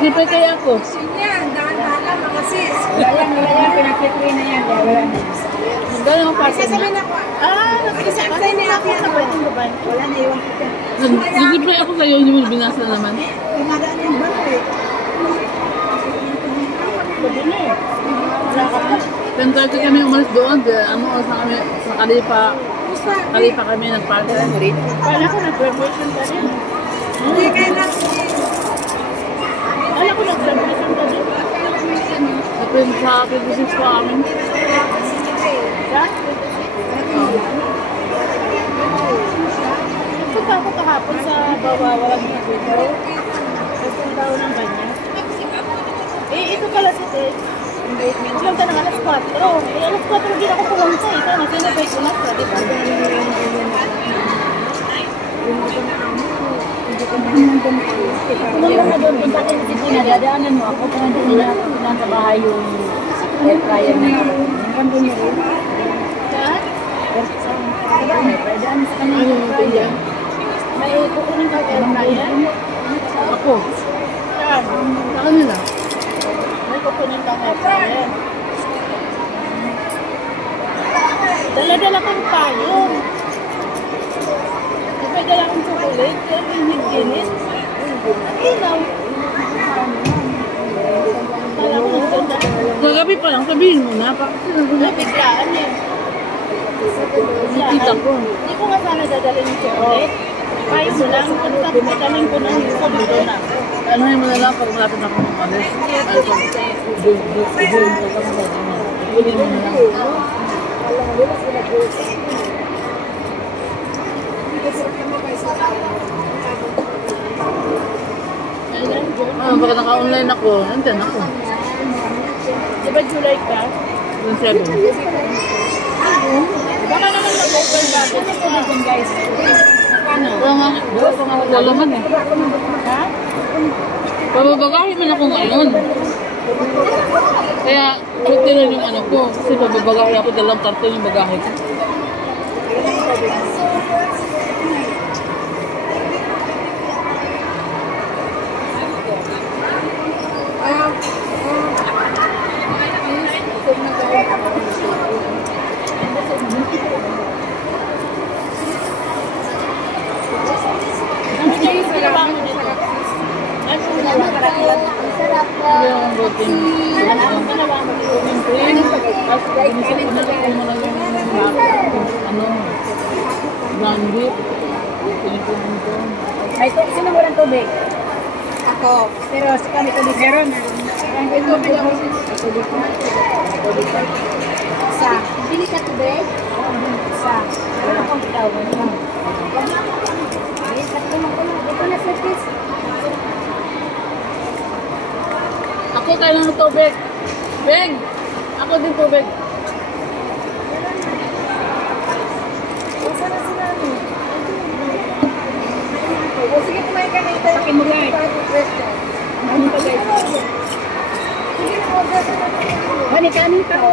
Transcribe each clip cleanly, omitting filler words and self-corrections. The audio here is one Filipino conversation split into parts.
Mag-ipay kaya ako. Yan, dahan-dahan lang mga sis. Wala yan, pinag-free na yan. Wala na. Magdala ng parcel na. Nagsasabay na ako sa batong babae. Wala na iwan ko yan. Nag-ipay ako sa'yo, hindi mo binasa naman. Tumadaan yung bako eh. Pwede na eh. Wala ka pa. 10:30 kami umalis doon. Ano, sa kami, sa Kalipa kami nag-party. Wala ko nag-graduation ka rin. Hindi kayo na. Wala ko nag-graduation ka rin. Sa 26 pa kami. Punta ako kahapon sa Bawawalan ng Video. Gusto daw ng banya. Ito pala si Ted. Pumunta ng alas 4. Alas 4 hindi ako pumunta. Ito, nasinabay ko na siya, diba? Pumunta mo doon, punta kayo si Tina. Dadaanan mo ako kung hindi nila sa bahay yung air fryer na ako. Nandun mo rin. Saan? Dadaanan sa kanila yung air fryer. May kukunin ka air fryer? Ako. Saan? Sa kanila. May kukunin ka air fryer. Dala-dala kang payong. May dala kang chocolate. Kaya pinigilin. Ilaw. Kala ko nandun na. Gagabi pa lang, sabihin mo na. Biglaan eh. Nakita ko. Hindi ko nga sana dadalhin yung chocolate. Payong mo lang. Pagdating ko na yung kumito na. Ano mo na lang pag malapit ako ng alis. Ay, pag huli mo na lang. Baka naka-online ako, nandyan ako. Diba July ka? June 7. Baka naman mag-open bago. Ito na dyan guys. Ano? Wala man eh. Ha? Pababagahin man ako ngayon. Kaya, buti rin yung ano ko. Kasi pababagahin ako, dalang karton yung bagahe ko. Ano niya yung ginawa mo dito? Ano yung ginawa mo dito? Yung buting, Ano yung ginawa mo dito? ground beef. Pinipinin ko. Ay, sino mo ng tubig? Ako. Pero kami tubig. Meron. Ang tubig ako. Tubig ko. Isa. Bili ka tubig? Isa. Ano akong tawag? Ito na service. Ako tayo ng tubig. Beng! Ako din tubig. Saan na sila ano? O sige, kumain ka na ito. Pakin mo guys. Ano ka guys? Sige na, order ka na. Hani, kanin ka o.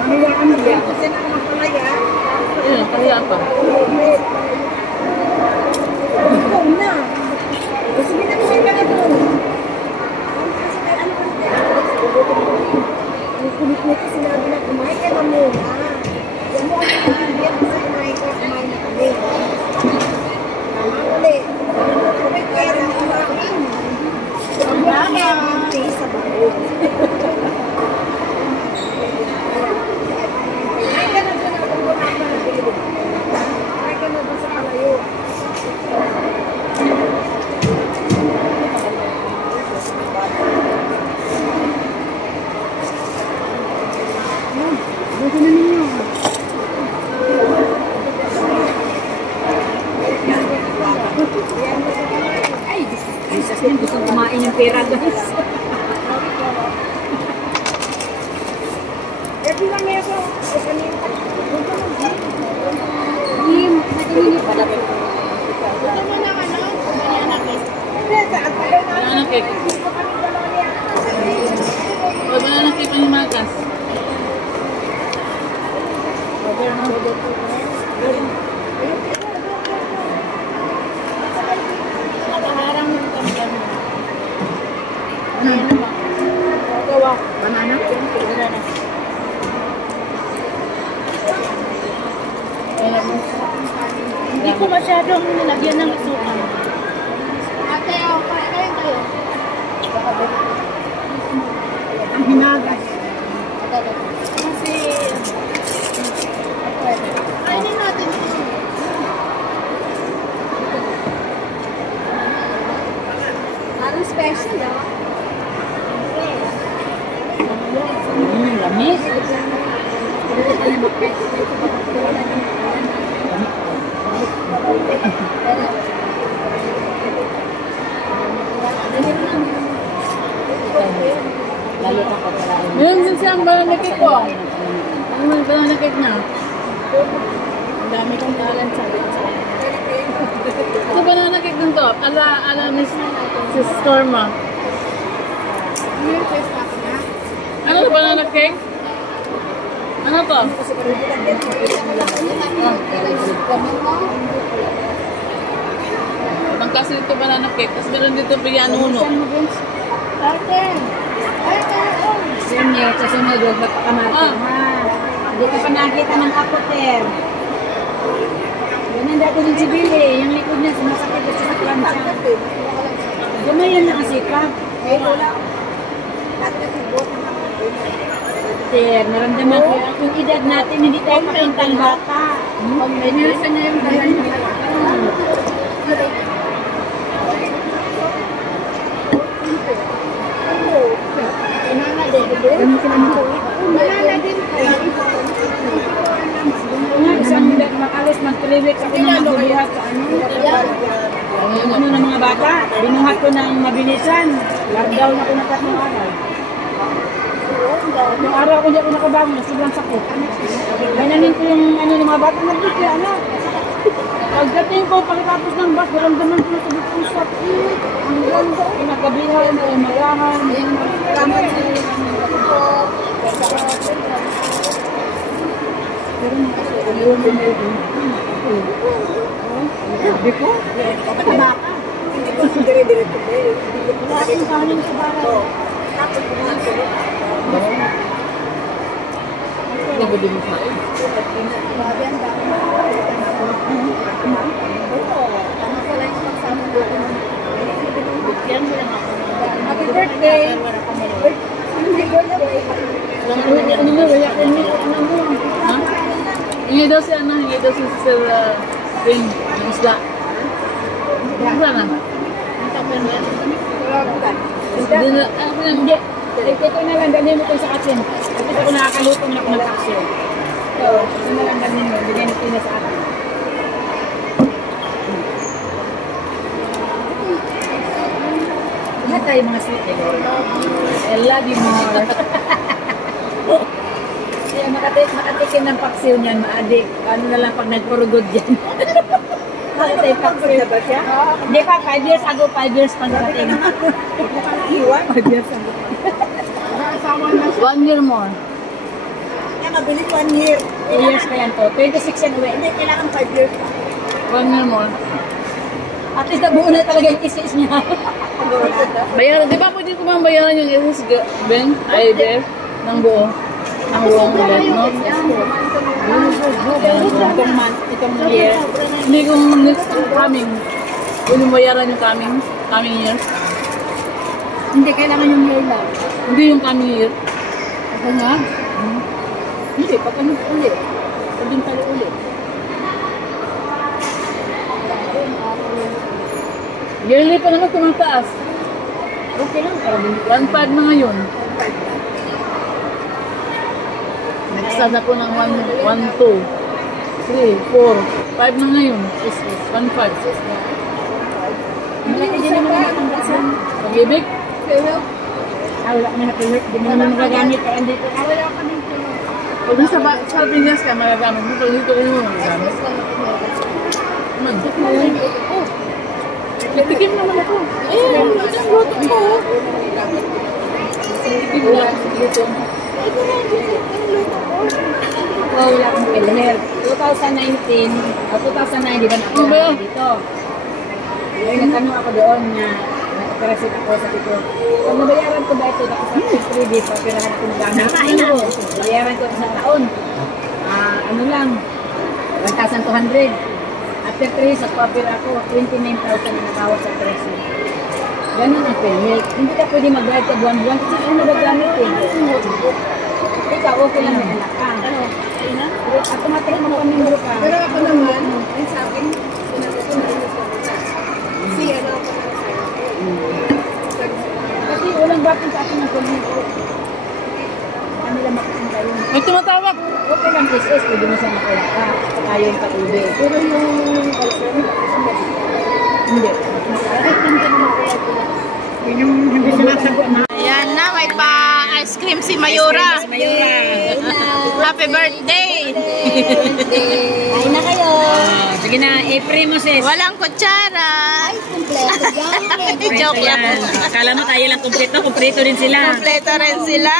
Mamila ka mo yan. Kasi na naman palaya. Ayun, kaya pa. Ikaw na. O sige na, kumain ka na doon. Ang kulit nito sinabi na kumain ka na muna. Yan mo ang kumain kasi kumain ka, kumain na kami. Tama ulit. Kumain ka rin kumain. Ang bakit? Sa baon. Kumain ka na doon ako kumain ka na doon. Kumain ka na doon sa palayo. Buti na ninyo. Ay, Jesus din, gusto kumain yung pera, guys. Ito lang ngayon ko. Hindi, palagay ko. Ito mo na ano? Banana cake. Banana cake. O, banana cake ang himagas. Nakaharang yung kamay mo. Gawa. Banana? Banana. Hindi ko masyadong nilagyan ng asukal. Ate, kain tayo. Ang hinagas. Kasi, Kainin natin ito. Parang special, ah. Lamis. lalo pa pala. Meron din siyang banana cake ko. Ano yung banana cake na? Ang dami kong kalan sa Ito banana cake din to. Ala ni si Storma. Ano to banana cake? Ano to? Ang klase dito banana cake. Tapos meron dito piano uno. Yan niya, sa sunod, huwag magpakamati. Hindi ka pa nakita ng apoter. Ganun dati din si Billy. Yung likod niya, sumasakit kasi sa plancha. Gamay yan nakasikap. Sir, naramdaman ko yung edad natin, hindi tayo makaintang bata. Nilasa niya yung dahil niya. Inana din. Malala din po. Isang makalis mag-3 weeks ako na magbubuhat sa ano ng mga bata. Binuhat ko ng mabilisan. Lockdown ako na 3 araw. Yung araw ko di ako nakabangon, sobrang sakit. Gananin ko yung ano ng mga bata, nagbigay ano. Pagdating ko, pagkatapos ng bus, naramdaman ko na sabit ko sakit. Hanggang pinagabihan, umarahan. Pero nakasayun mo na yun. Hindi ko? Baka. Hindi ko dire-diretso ba eh. Wala akong kanin sa bahay. Tapos bumatuloy. Hindi din sa akin. Grabe ang dami. Ano ko lang yung pagsama natin. Yan mo lang ako. Happy birthday! Happy birthday! Ano mo, wala ko ni ano mo. Ha? Hingi daw si ano, hingi daw si Sir Ring, ng isla. Isla na. Hindi na, ano na, Hindi. Ito na lang, dalhin mo ko sa akin. Kasi ako nakakaluto na ako ng taxi. So, ito na lang dalhin mo. Bigyan mo na sa akin. Lahat tayo mga sweet eh. I love you more. Kaya makatikin ng paksiw niyan, maadik. Ano na lang pag nagpurugod yan. Lahat tayo paksiw. ba siya? Hindi pa, 5 years ago, 5 years pang dating. 5 years ago. 1 year more. Kaya mabilis 1 year. 2 years pa yan to. 26 yan uwi. Hindi, kailangan 5 years. 1 year more. At least nabuo na talaga yung isis niya. Bayaran, di ba pwede ko bang bayaran yung isis, Ben? Ay, Beth? Ng buo. Ang buong ulit, no? Itong year. Hindi kung next coming. Pwede mo bayaran yung coming year. Hindi, kailangan yung year lang. Hindi yung coming year. Ako nga. Hindi, pag ano ulit. Paging talo ulit. Yearly pa naman tumataas. Okay lang. Para din. 1.5 na ngayon. Next na po ng 1, 2, 3, 4, 5 na ngayon. 1.5. Malaki din naman matanggasan. Pag-ibig? Wala kami na pilot. Hindi mo naman magagamit. Kaya andito. Wala kami ito. Pag nasa sa Pinas ka, magagamit mo. Pag dito kayo mo, magagamit. Nagtikim naman ako. Ayun, ang luto ko. Nagtikim na ako sa luto. Wala akong pilher. 2019, 2009, di ba Ano ba yan? dito? Ay, nagtanong ako doon na nag-resit ako, sabi ko, pag nabayaran ko ba ito, tapos ako 3 days, papirahan ko magana. Bayaran ko isang taon. Ano lang, 1,200. After 3 years, nagpapira ako, 29,000 na nakawa sa presyo. Ganun ang PhilHealth. Hindi ka pwede mag-guide ka buwan-buwan kasi ano nagagamit eh. Ikaw, okay lang may anak ka. Automatic mo pamindro ka. Pero ako naman, ang sa akin, sinabi ko na ito. Kasi ano ako na sa'yo. Kasi walang bakit sa akin ng PhilHealth. Kanila makapunta yun. May tumatawag. Okay lang SS, pwede mo siya makaya ka. Saka yung katubig. Pero yung also, Hindi. bakit hindi mo kaya ko? Yun yung hindi sinasagot na. Ayan na, may pa ice cream si Mayura. Happy birthday! Ay na kayo! Sige na, i-pray mo sis. Walang kutsara. Ay, kumpleto yan. Joke lang. Akala mo tayo lang kumpleto rin sila. Kompleto rin sila.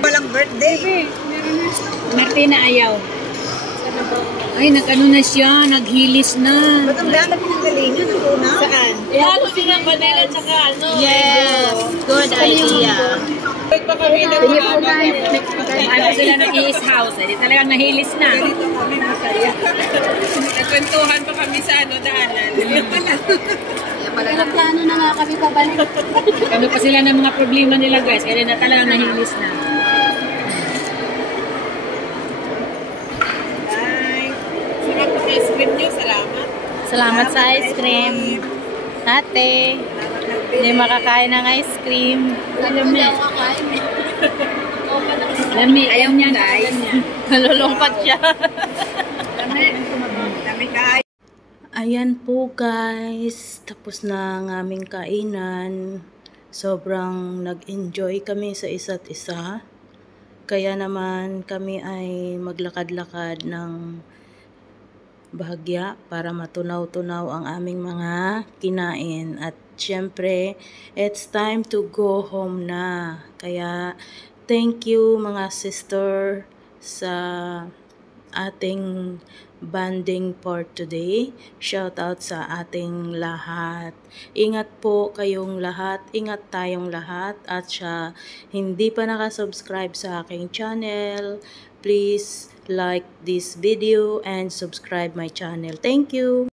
Walang birthday. Martina ayaw. Ay, nag-ano na siya, naghilis na. Ba't ang dami pinagalingan? Ang una? Saan? Ano din ang vanilla tsaka ano? Yes, good idea. Sige po guys, ano sila ng Iis House, di talagang nahilis na. Nagkwentuhan pa kami sa daanan. Plano na nga kami pabalik. Ano pa sila ng mga problema nila guys, kaya na talagang nahilis na. Salamat sa ice cream. Ate, hindi makakain ng ice cream. Lami. Lami, ayaw niya guys. Nalulungkot siya. Dami kayo. Ayan po guys, tapos na ang aming kainan. Sobrang nag-enjoy kami sa isa't isa. Kaya naman kami ay maglakad-lakad ng bahagya para matunaw-tunaw ang aming mga kinain. At syempre, it's time to go home na. Kaya thank you mga sister sa ating bonding for today. Shout out sa ating lahat. Ingat po kayong lahat. Ingat tayong lahat. At siya hindi pa nakasubscribe sa aking channel, please like this video and subscribe my channel. Thank you.